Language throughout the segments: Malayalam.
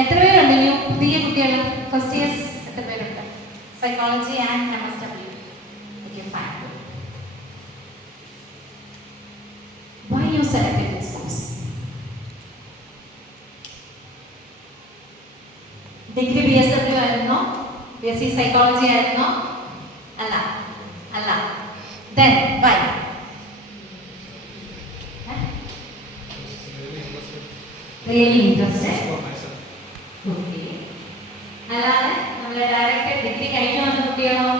എത്ര പേരുണ്ട് ന്യൂ പുതിയ കുട്ടികൾ ഫസ്റ്റ് ഇയേഴ്സ്? എത്ര പേരുണ്ട്? Psychology and MSW. Okay, fine. Why you selected this course? Degree BSW ആയിരുന്നോ? BSc സൈക്കോളജി ആയിരുന്നോ? അല്ല. Then why? Really interested? Okay. അല്ലാതെ നമ്മൾ ഡയറക്റ്റ് ഡിഗ്രി കഴിഞ്ഞു വന്ന കുട്ടിയാണോ?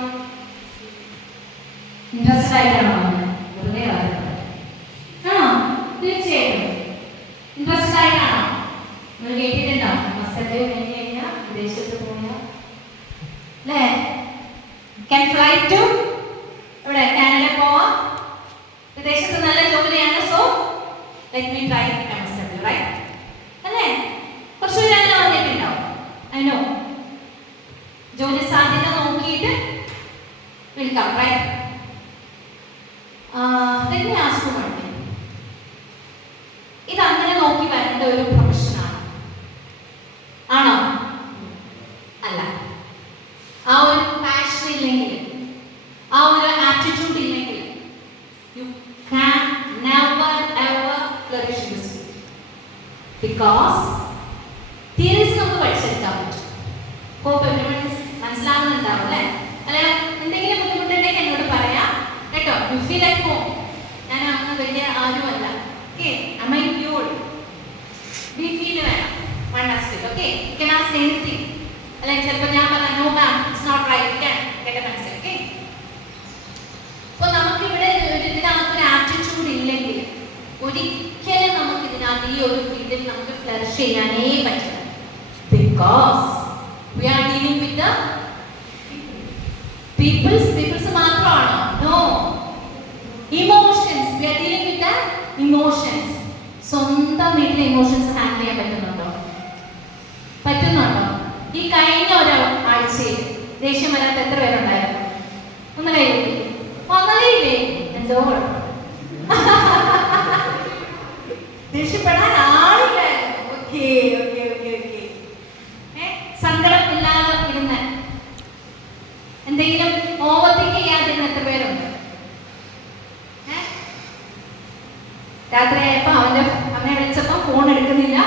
ഇൻട്രസ്റ്റഡ് ആയിട്ടാണോ വന്നത്? വെറുതെ ആണോ? തീർച്ചയായിട്ടും ഇൻട്രസ്റ്റഡ് ആയിട്ടാണോ? നിങ്ങൾ കേട്ടിട്ടുണ്ടോ? MSW കഴിഞ്ഞ് കഴിഞ്ഞാൽ വിദേശത്ത് പോയാൽ അല്ലേ? Can fly to എവിടെ? കാനഡ പോവാം. വിദേശത്ത് നല്ല ജോലിയാണ്. So let me try MSW, right? അല്ലേ? കുറച്ചുപേര് അങ്ങനെ വന്നിട്ടുണ്ടോ? I know. ജോലി സാധ്യത നോക്കിയിട്ട് വിൽക്കാം, right? Let me ask you one thing. ഇത് അങ്ങനെ നോക്കി വരേണ്ട ഒരു പ്രൊഫഷനാണ് ആണോ? അല്ല. ആ ഒരു പാഷൻ ഇല്ലെങ്കിൽ, ആ ഒരു ആറ്റിറ്റ്യൂഡ് ഇല്ലെങ്കിൽ, you can never ever flourish in this field. Because theories നമുക്ക് പഠിച്ചെടുക്കാൻ പറ്റും. Hope everyone is മനസ്സിലാവുന്നുണ്ടാവും അല്ലേ? അല്ല, എന്തെങ്കിലും ബുദ്ധിമുട്ടുണ്ടെങ്കിൽ എന്നോട് പറയാം കേട്ടോ. You feel at home. ഞാൻ അങ്ങനെ വലിയ ആരുമല്ല. Okay, am I cured? We feel വേണം. One aspect. Okay, you can ask anything. അല്ലെങ്കിൽ ചിലപ്പോൾ ഞാൻ പറയാം no ma'am, it's not right. You can get a answer. Okay. അപ്പോൾ നമുക്കിവിടെ ഇതിനകത്തൊരു ആറ്റിറ്റ്യൂഡ് ഇല്ലെങ്കിൽ ഒരിക്കലും നമുക്ക് ഇതിനകത്ത് ഈ ഒരു ഫീൽഡിൽ നമുക്ക് ഫ്ലറിഷ് ചെയ്യാനേ പറ്റില്ല. Because we are dealing with the peoples മാത്രമാണോ? No. Emotions. We are dealing with the emotions. സ്വന്തം വീട്ടിലെ ഇമോഷൻസ് ഹാൻഡിൽ ചെയ്യാൻ പറ്റുന്നുണ്ടോ? ഈ കഴിഞ്ഞ ഒരു ആഴ്ചയിൽ ദേഷ്യം വരാത്ത എത്ര പേരുണ്ടായിരുന്നു? ഒന്ന് കൈകൊട്ടി. ഒന്നല്ലേ? എന്തോ ദേഷ്യപ്പെടാൻ ആളില്ലായിരുന്നു. ഓക്കെ. സങ്കടമില്ലാതെ ഇരുന്ന് എന്തെങ്കിലും ഓവർതിങ്ക് ചെയ്യാതിരുന്ന എത്ര പേരുണ്ട്? രാത്രിയായപ്പോ അവനെ വിളിച്ചപ്പോ ഫോൺ എടുക്കുന്നില്ല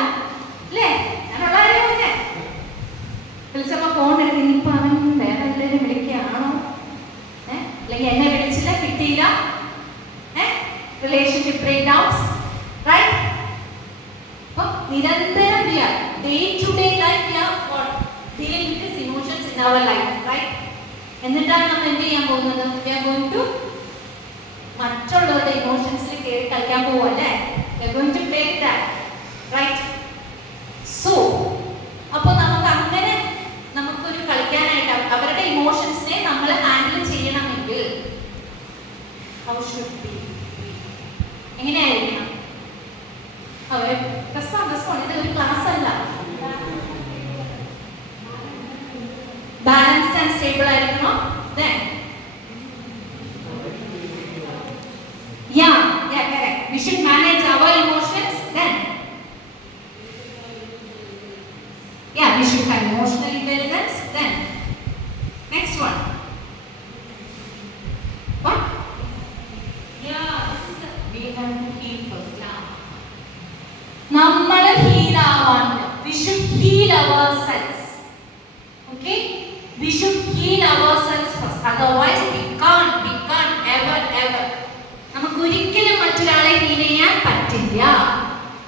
അല്ലേ? ഞാനുള്ള കാര്യം പറഞ്ഞേ. വിളിച്ചപ്പോ ഫോൺ എടുക്കുന്നില്ല. ഇപ്പൊ അവൻ വേറെ എല്ലാവരും വിളിക്കുകയാണോ? അല്ലെങ്കിൽ എന്നെ വിളിച്ചില്ല, കിട്ടിയില്ല. Relationship breakdowns, right? അപ്പൊ നിരന്തരം day to day life we are dealing with these emotions in our life, right? എന്നിട്ടാണ് നമ്മൾ എന്ത് ചെയ്യാൻ പോകുന്നത്? We are going to മറ്റുള്ളവരുടെ ഇമോഷൻസിൽ കയറി കളിക്കാൻ പോവല്ലേ? We are going to play with that, right? So അപ്പോൾ നമുക്ക് അങ്ങനെ നമുക്കൊരു കളിക്കാനായിട്ട് അവരുടെ ഇമോഷൻസിനെ നമ്മൾ ഹാൻഡിൽ ചെയ്യണമെങ്കിൽ how should be? എങ്ങനെയായിരിക്കണം? ഇത് ഒരു ക്ലാസ് അല്ല. ബാലൻസ്ഡ് ആൻഡ് സ്റ്റേബിൾ ആയിരിക്കണം. Then correct. We should manage our emotions. Then we should have emotional intelligence. Then next one. What? This is the we have to heal first. നമ്മൾ ഹീൽ ആവാൻ we should heal ourselves. Okay, we should heal ourselves first. Otherwise we can't ever നമുക്ക് ഒരിക്കലും മറ്റൊരാളെ ഹീൽ ചെയ്യാൻ പറ്റില്ല.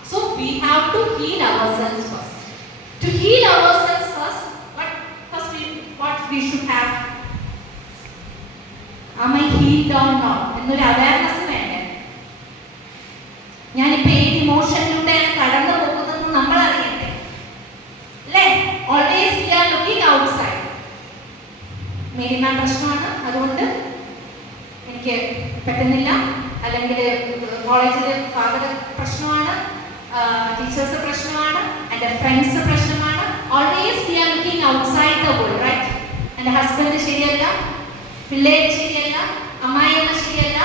So we have to heal ourselves first. To heal ourselves first, what we should have? Am I healed or not? എന്നൊരു അവയർനെസ് വേണ്ടേ? ഞാനിപ്പോൾ ഏത് ഇമോഷനിലൂടെയാണ് കടന്നു പോകുന്നതെന്ന് നമ്മൾ അറിയണ്ടേ അല്ലേ? Always we are looking outside. Main പ്രശ്നമാണ്, അതുകൊണ്ട് എനിക്ക് പറ്റുന്നില്ല, അല്ലെങ്കിൽ കോളേജിൽ ഫാദർ പ്രശ്നമാണ്, ടീച്ചേഴ്സ് പ്രശ്നമാണ്, എൻ്റെ ഫ്രണ്ട്സ് പ്രശ്നമാണ്. Always we are looking outside the world, right? എൻ്റെ ഹസ്ബൻഡ് ശരിയല്ല, പിള്ളേര് ശരിയല്ല, അമ്മായിയമ്മ ശരിയല്ല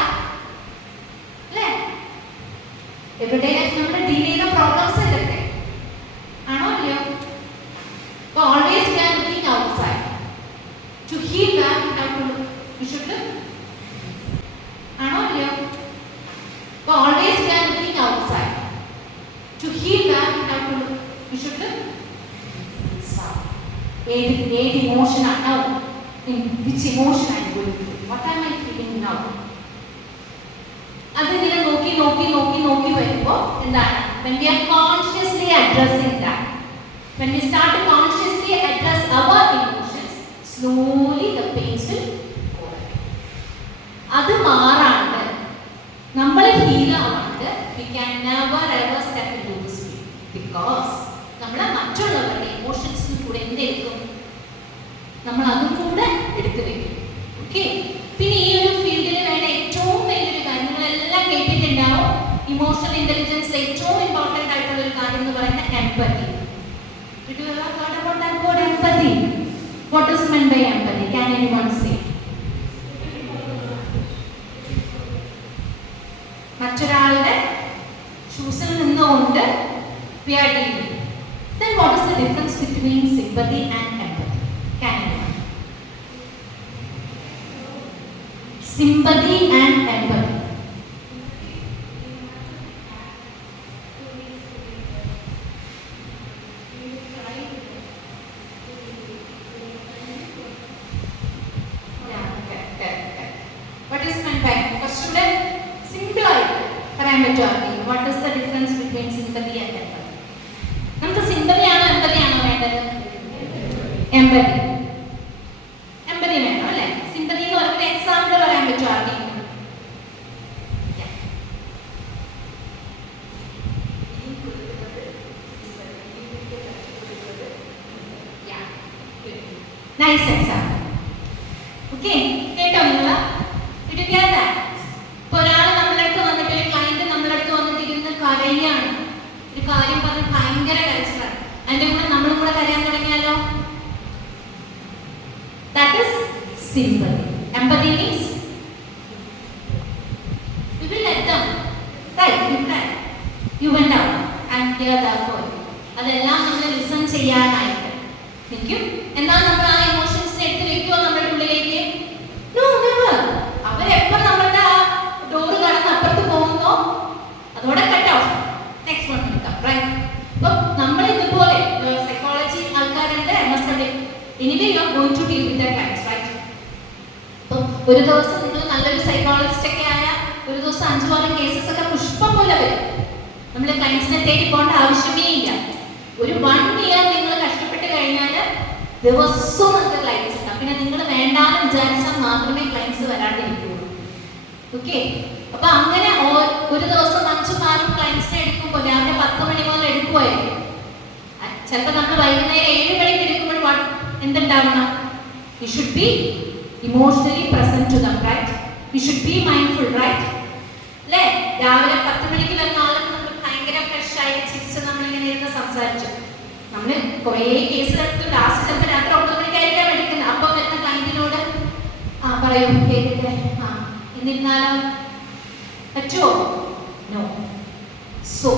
അല്ലേ? എവിടെ നമ്മൾ ഡീൽ ചെയ്യുന്ന പ്രോബ്ലംസ് ഇതൊക്കെ ആണോ അല്ലയോ? To heal that, we should look inside. ഏത് ഇമോഷനാണ് now? In which emotion I am going through? What am I feeling now? അതിങ്ങനെ നോക്കി വരുമ്പോൾ എന്താണ്? When we are consciously addressing that, when we start to consciously address our emotions, slowly the pains will go away. അത് മാറാണ്ട് നമ്മൾ heal ആവാണ്ട് we can never ever step into this field, because നമ്മൾ മറ്റുള്ളവരുടെ ഇമോഷൻസിന് കൂടെ എന്തെടുക്കും? നമ്മൾ അതും കൂടെ എടുത്തു വെക്കും. ഓക്കെ, പിന്നെ ഈ ഒരു ഫീൽഡിൽ വേണ്ട ഏറ്റവും വലിയൊരു കാര്യം നിങ്ങളെല്ലാം കേട്ടിട്ടുണ്ടാവും. ഇമോഷണൽ ഇന്റലിജൻസ് ഏറ്റവും ഇമ്പോർട്ടൻ്റ് ആയിട്ടുള്ള ഒരു കാര്യം എന്ന് പറയുന്നത് empathy. Did you ever heard about that word empathy? What is meant by empathy? Can anyone say? മറ്റൊരാളുടെ ഷൂസിൽ നിന്നുകൊണ്ട് we are dealing. Then what is the difference between sympathy and empathy? Can anyone? Sympathy and empathy. What is meant by? First student, simple parameter. What is the difference between sympathy and empathy? നമുക്ക് sympathy ആണോ empathy ആണോ വേണ്ടത്? Empathy. Empathy വേണം അല്ലേ? Sympathy എന്ന് പറഞ്ഞ എക്സാമ്പിൾ പറയാൻ പറ്റുമോ ആർക്കെങ്കിലും? Nice example. Okay, കേട്ടോ നിങ്ങൾ? Did you get that? ഇപ്പോൾ ഒരാൾ നമ്മുടെ അടുത്ത് വന്നിട്ട്, ഒരു ക്ലയന്റ് നമ്മുടെ അടുത്ത് വന്നിട്ട് ഇരുന്ന് കരയാണ്, ഒരു കാര്യം പറഞ്ഞ് ഭയങ്കര കരച്ചിലാണ്, അതിന്റെ കൂടെ നമ്മളും കൂടെ കരയാൻ തുടങ്ങിയാലോ? That is sympathy. Empathy means you will let them, right? You cry, you went out and they are there for you. അതെല്ലാം നമ്മൾ ലിസൺ ചെയ്യാനായിട്ട് നിൽക്കും. എന്നാൽ നമ്മൾ ആ ഇമോഷൻസിനെ എടുത്ത് വെക്കുമോ നമ്മുടെ ഉള്ളിലേക്ക്? No, never. അവരെപ്പം നമ്മളുടെ ആ ഡോറ് കടന്ന് അപ്പുറത്ത് പോകുന്നോ അതോടെ കട്ട് ഓഫ്, നെക്സ്റ്റ് വൺ എടുക്കാം, റൈറ്റ്? അപ്പം നമ്മൾ ഇതുപോലെ സൈക്കോളജി ആൾക്കാരുണ്ട്, anyway you are going to deal with the clients, right? അപ്പം ഒരു ദിവസം നിങ്ങൾ നല്ലൊരു സൈക്കോളജിസ്റ്റ് ഒക്കെ ആയ ഒരു ദിവസം 5-6 കേസസ് ഒക്കെ പുഷ്പം പോലെ വരും. നമ്മൾ ക്ലയന്റ്സിനെ തേടി പോകേണ്ട ആവശ്യമേ ഇല്ല. ഒരു 1 year നിങ്ങൾ കഷ്ടപ്പെട്ട് കഴിഞ്ഞാൽ ദിവസവും നിങ്ങൾക്ക് ക്ലയൻസ് ഉണ്ടാവും. പിന്നെ നിങ്ങൾ വേണ്ടാന്ന് വിചാരിച്ചാൽ മാത്രമേ ക്ലയൻസ് വരാണ്ടിരിക്കുള്ളൂ. ഓക്കെ, അപ്പൊ അങ്ങനെ ഒരു ദിവസം 5-4 ക്ലയൻസിനെ എടുക്കുമ്പോൾ രാവിലെ 10 മണി മുതൽ എടുക്കുമായിരിക്കും. ചിലപ്പോൾ നമ്മൾ വൈകുന്നേരം 7 മണിക്ക് എടുക്കുമ്പോൾ എന്തുണ്ടാവണം? You should be emotionally present to them, right? You should be mindful, right? അല്ലേ? രാവിലെ 10 മണിക്ക് വരുന്ന ആൾക്ക് നമ്മൾ ഭയങ്കര ഫ്രഷ് ആയി ചിരിച്ച് നമ്മളിങ്ങനെ ഇരുന്ന് സംസാരിച്ചു. നമ്മൾ കുറേ കേസിലെടുത്ത് ലാസ്റ്റ് ചിലപ്പോൾ രാത്രി 9 മണിക്കായിരിക്കാം എടുക്കുന്നത്. അപ്പം വരുന്ന ക്ലയന്റിനോട് പറയും, കേട്ടിട്ട് എന്നിരുന്നാലും പറ്റുമോ? നോ. സോ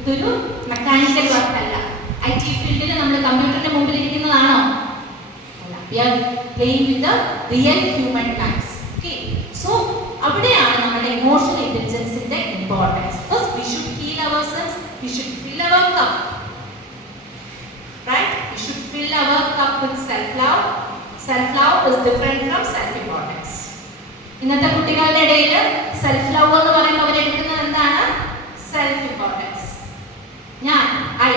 ഇതൊരു മെക്കാനിക്കൽ വർക്ക് അല്ല. IT ഫീൽഡിൽ നമ്മൾ കമ്പ്യൂട്ടറിന്റെ മുമ്പിൽ ഇരിക്കുന്നതാണോ? അല്ല. We are playing with the real human times. Okay, so അവിടെയാണ് നമ്മുടെ ഇമോഷണൽ ഇന്റലിജൻസിന്റെ importance. Because we should heal ourselves, we should fill our cup, right? We should fill our cup with self-love. Self-love is different from self-importance. ഇന്നത്തെ കുട്ടികളുടെ ഇടയിൽ സെൽഫ് ലവ് എന്ന് പറയുമ്പോൾ അവരെടുക്കുന്നത് എന്താണ്? Self importance. ഞാൻ, I,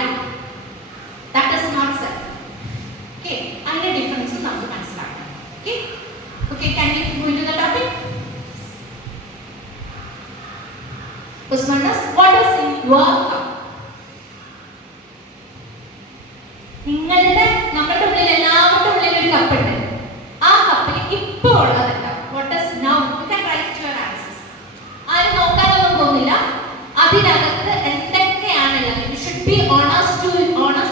that is not self. Okay, അതിന്റെ ഡിഫറൻസ് നമുക്ക് മനസ്സിലാക്കണം. Okay, okay, can we go into the topic? First one is, what is in your cup? നിങ്ങളുടെ, നമ്മുടെ ഉള്ളിൽ എല്ലാവരുടെ ഉള്ളിൽ ഒരു കപ്പുണ്ട്. ആ കപ്പിൽ ഇപ്പോൾ ഉള്ളതല്ല. What is now? You can write your answers. ആരും നോക്കാനൊന്നും പോകുന്നില്ല. അതിനകത്ത് എന്തൊക്കെയാണുള്ളത്? You should be honest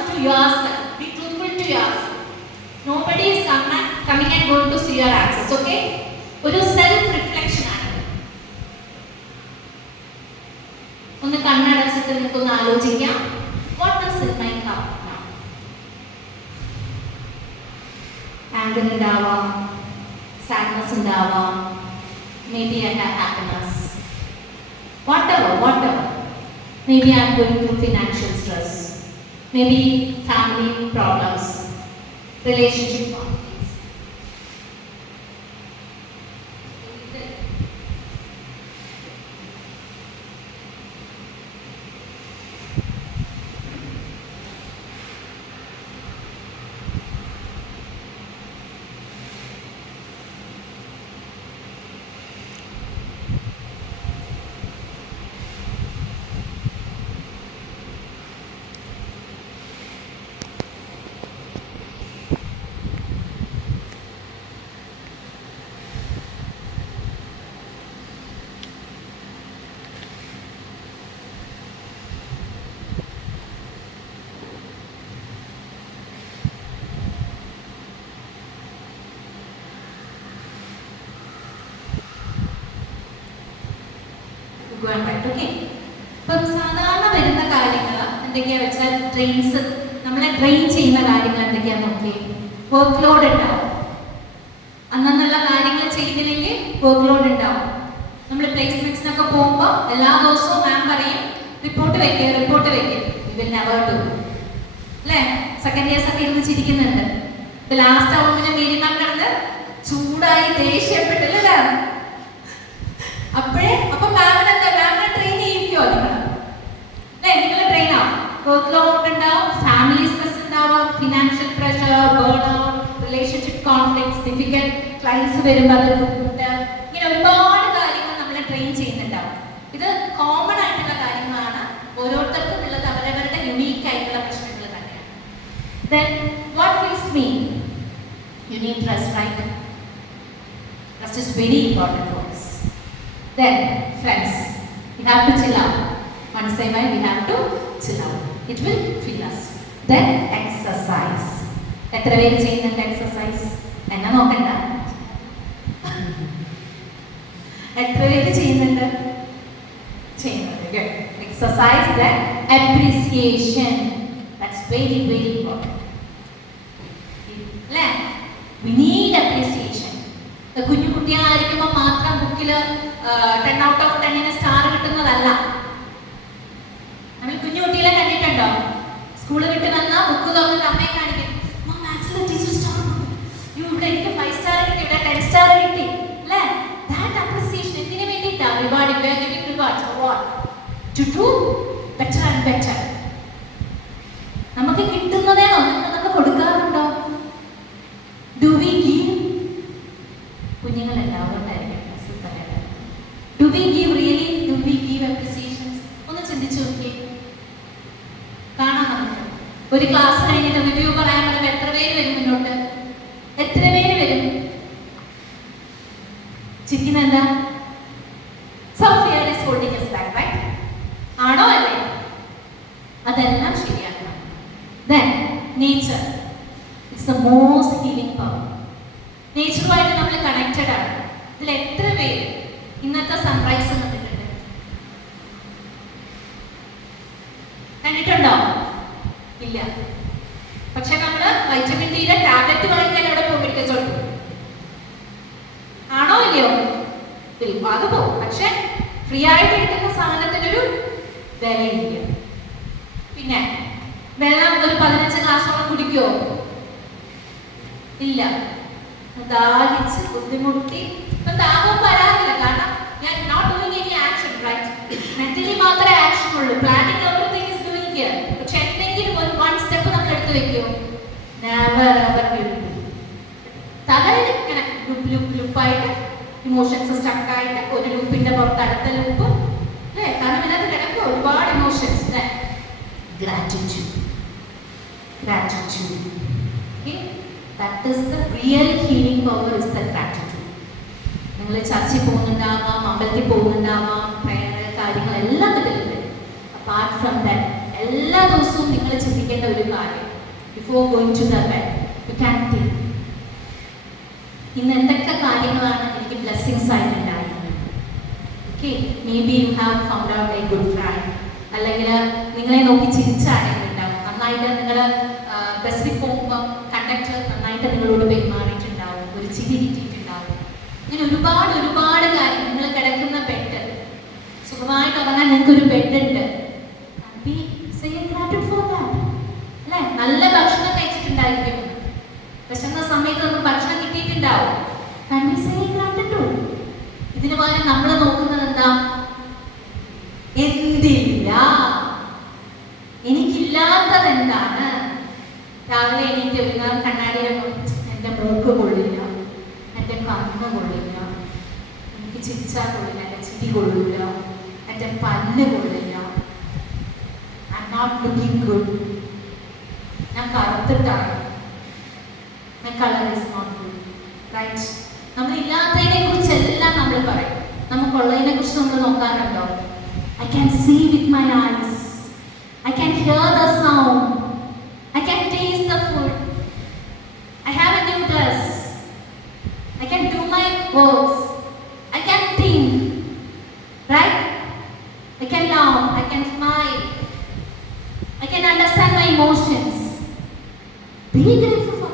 to yourself. Be truthful to yourself. Nobody is coming and going to see your answers. Okay? ഒരു സെൽഫ് റിഫ്ലക്ഷൻ ആണ്. ഒന്ന് കണ്ണടച്ചിട്ട് നിൽക്കൊന്ന് ആലോചിക്കാം. What is in my cup? Anger ഉണ്ടാവാം, സാഡ്നെസ് ഉണ്ടാവാം, may be I have happiness, what ever. Maybe I'm going through financial stress. Maybe family problems, relationship conflicts. Okay. ഇപ്പം സാധാരണ വരുന്ന കാര്യങ്ങൾ എന്തൊക്കെയാ വെച്ചാൽ നമ്മളെ ട്രെയിൻ ചെയ്യുന്ന കാര്യങ്ങൾ എന്തൊക്കെയാന്ന് നോക്കി. വർക്ക് ലോഡ് ഉണ്ടാവും, അന്നുള്ള കാര്യങ്ങൾ ചെയ്തില്ലെങ്കിൽ വർക്ക് ലോഡ് ഉണ്ടാവും. നമ്മൾ പ്ലേസ്മെന്റ്സിനൊക്കെ പോകുമ്പോൾ എല്ലാ ദിവസവും മാം പറയും റിപ്പോർട്ട് വെക്കുക. വിൽ നെവർ ഡു അല്ലേ? സെക്കൻഡ് ഇയേഴ്സ് ഒക്കെ ഇരുന്ന് ചിരിക്കുന്നുണ്ട്. ലാസ്റ്റ് ആവുമ്പോൾ മീഡിയം മാം കിടന്ന് ചൂടായി ദേഷ്യപ്പെട്ടില്ല. അപ്പൊ മാമിനെ ട്രെയിൻ ചെയ്യിക്കോ നിങ്ങൾ ട്രെയിൻ ആവും. വർക്ക് ലോഡ് ഉണ്ടാവും, ഫാമിലി സ്ട്രെസ് ഉണ്ടാവാം, financial pressure, burn out, relationship conflicts, difficult clients വരുമ്പോൾ അത് ബുദ്ധിമുട്ട്, ഇങ്ങനെ ഒരുപാട് കാര്യങ്ങൾ നമ്മളെ ട്രെയിൻ ചെയ്യുന്നുണ്ടാവും. ഇത് കോമൺ ആയിട്ടുള്ള കാര്യങ്ങളാണ്, ഓരോരുത്തർക്കും ഉള്ളത് അവരവരുടെ യുണീക്ക് ആയിട്ടുള്ള പ്രശ്നങ്ങൾ തന്നെയാണ്. Then what feels me? You need rest, right? Rest is very important for us. Then friends, we have to chill out. Once a while we have to chill out. It will fill us. Then exercise. എത്ര പേര് ചെയ്യുന്നുണ്ട് എക്സസൈസ്? എന്നെ നോക്കണ്ട. എത്ര പേര് ചെയ്യുന്നുണ്ട്? Exercise. Then appreciation. That's very very important. അല്ലേ? We need appreciation. കുഞ്ഞു കുട്ടികളായിരിക്കുമ്പോൾ മാത്രം ബുക്കിൽ 10 out of 10 സ്റ്റാർ കിട്ടുന്നതല്ല. നമ്മൾ കുഞ്ഞു കുട്ടികളെ കണ്ടിട്ടുണ്ടോ? സ്കൂളിൽ വിട്ട് വന്നാൽ ബുക്ക് തുറന്നിട്ട് അമ്മയെ കാണിക്കും, ടീച്ചർ സ്റ്റാർ ഇവിടെ എനിക്ക് 5 സ്റ്റാർ കിട്ടി, ഇവിടെ 10 സ്റ്റാർ കിട്ടി അല്ലേ? ദാറ്റ് അപ്രിസിയേഷൻ എന്തിനു വേണ്ടിയിട്ടാണ്? Reward to do better and better. നമുക്ക് കിട്ടുന്നതേ നമ്മൾ കൊടുക്കാറുണ്ടോ? Do we give? കുഞ്ഞുങ്ങളെല്ലാം അതുകൊണ്ടായിരിക്കും. Do we give really? Do we give appreciations? ഒന്ന് ചിന്തിച്ചു നോക്കിയേ. കാണാൻ നമുക്ക് ഒരു ക്ലാസ് കഴിഞ്ഞിട്ട് റിവ്യൂ പറയാൻ പറയുമ്പോൾ എത്ര പേര് വരും മുന്നോട്ട്? എത്ര പേര് വരും? ചിരിക്കുന്ന എന്താ? ആണോ അല്ലേ? അതെല്ലാം ശരിയാക്കണം. Then nature, it's the most healing power. നേച്ചറുമായിട്ട് നമ്മൾ കണക്റ്റഡ് ആണ്. ഇതിൽ എത്ര പേര് ഇന്നത്തെ സൺറൈസ് കണ്ടിട്ടുണ്ട്? കണ്ടിട്ടുണ്ടോ? ഇല്ല. പക്ഷെ നമ്മള് വൈറ്റമിൻ ഡിയുടെ ടാബ്ലറ്റ് വാങ്ങിക്കാൻ അവിടെ പോകും, മെഡിക്കൽ സ്റ്റോറിൽ പോകും. ആണോ ഇല്ലയോ? അത് പോകും. പക്ഷെ ഫ്രീ ആയിട്ട് കിട്ടുന്ന സാധനത്തിനൊരു വിലയില്ല. പിന്നെ വെള്ളം ഒരു 15 ഗ്ലാസോളം കുടിക്കുമോ? ഇല്ല. ദാഹിച്ച് ബുദ്ധിമുട്ടി ഇപ്പൊ ദാഹം വരാറില്ല. കാരണം ഞാൻ not doing any action, right? Mentally മാത്രമേ ആക്ഷൻ ഉള്ളൂ. Planning everything is doing here. പക്ഷെ എന്തെങ്കിലും ഒരു 1 സ്റ്റെപ്പ് നമ്മൾ എടുത്ത് വെക്കുമോ? Never ever will do. തകരയിൽ ഇങ്ങനെ ലുപ്പായിട്ട് ഇമോഷൻസ് സ്റ്റക്കായിട്ട് ഒരു ലൂപ്പിന്റെ പുറത്ത് അടുത്ത ലൂപ്പ് അല്ലേ? കാരണം ഇതിനകത്ത് കിടക്കും ഒരുപാട് emotions. Gratitude. Okay? That is the real healing power, is the gratitude. നിങ്ങൾ ചർച്ചിൽ പോകുന്നുണ്ടാവാം, അമ്പലത്തിൽ പോകുന്നുണ്ടാവാം, പ്രയർ കാര്യങ്ങളെല്ലാം ഇതിലുണ്ട്. അപ്പാർട്ട് ഫ്രം ദാറ്റ് എല്ലാ ദിവസവും നിങ്ങൾ ചിന്തിക്കേണ്ട ഒരു കാര്യം, before going to the bed you can think, ഇന്ന് എന്തൊക്കെ കാര്യങ്ങളാണ് എനിക്ക് ബ്ലെസ്സിങ്സ് ആയിട്ടുണ്ടായിരുന്നത്. Okay, maybe you have found out a good friend, അല്ലെങ്കിൽ നിങ്ങളെ നോക്കി ചിരിച്ചാണെങ്കിലും ഉണ്ടാവും. നന്നായിട്ട് നിങ്ങൾ ബസ്സിൽ പോകുമ്പോൾ കണ്ടക്ടർ നന്നായിട്ട് നിങ്ങളോട് പെരുമാറിയിട്ടുണ്ടാവും, ഒരു ചിരി കിട്ടിയിട്ടുണ്ടാവും. ഇങ്ങനെ ഒരുപാട് ഒരുപാട് കാര്യം. നിങ്ങൾ കിടക്കുന്ന ബെഡ്, സുഖമായിട്ട് ഉറങ്ങാൻ നിങ്ങൾക്കൊരു ബെഡ് ഉണ്ട്, നല്ല ഭക്ഷണം കഴിച്ചിട്ടുണ്ടായിരിക്കും. വിശന്ന സമയത്തൊന്നും ഭക്ഷണം കിട്ടിയിട്ടുണ്ടാവും. ഇതിന് പകരം നമ്മൾ നോക്കുന്നത് എന്താ? എന്തില്ല, എനിക്കില്ലാത്തത് എന്താണ്? രാവിലെ എനിക്ക് കണ്ണാടിയിലൊന്നും എൻ്റെ മൂക്ക് കൊള്ളില്ല, എൻ്റെ കണ്ണ് കൊള്ളില്ല, എനിക്ക് ചിരിച്ചാൽ കൊള്ളില്ല, എൻ്റെ ചിരി കൊള്ളില്ല, എൻ്റെ പല്ല് കൊള്ളില്ല, I am not looking good, ഞാൻ കറുത്തിട്ടാണ്, my colour is not good, right? നമ്മൾ ഇല്ലാത്തതിനെ കുറിച്ചെല്ലാം നമ്മൾ പറയും. നമുക്കുള്ളതിനെ കുറിച്ച് നമ്മൾ നോക്കാറുണ്ടോ? I can see with my eyes, I can hear the sound, I can taste the food, I have a new dress, I can do my works, I can think, right? I can laugh, I can smile, I can understand my emotions. Be grateful for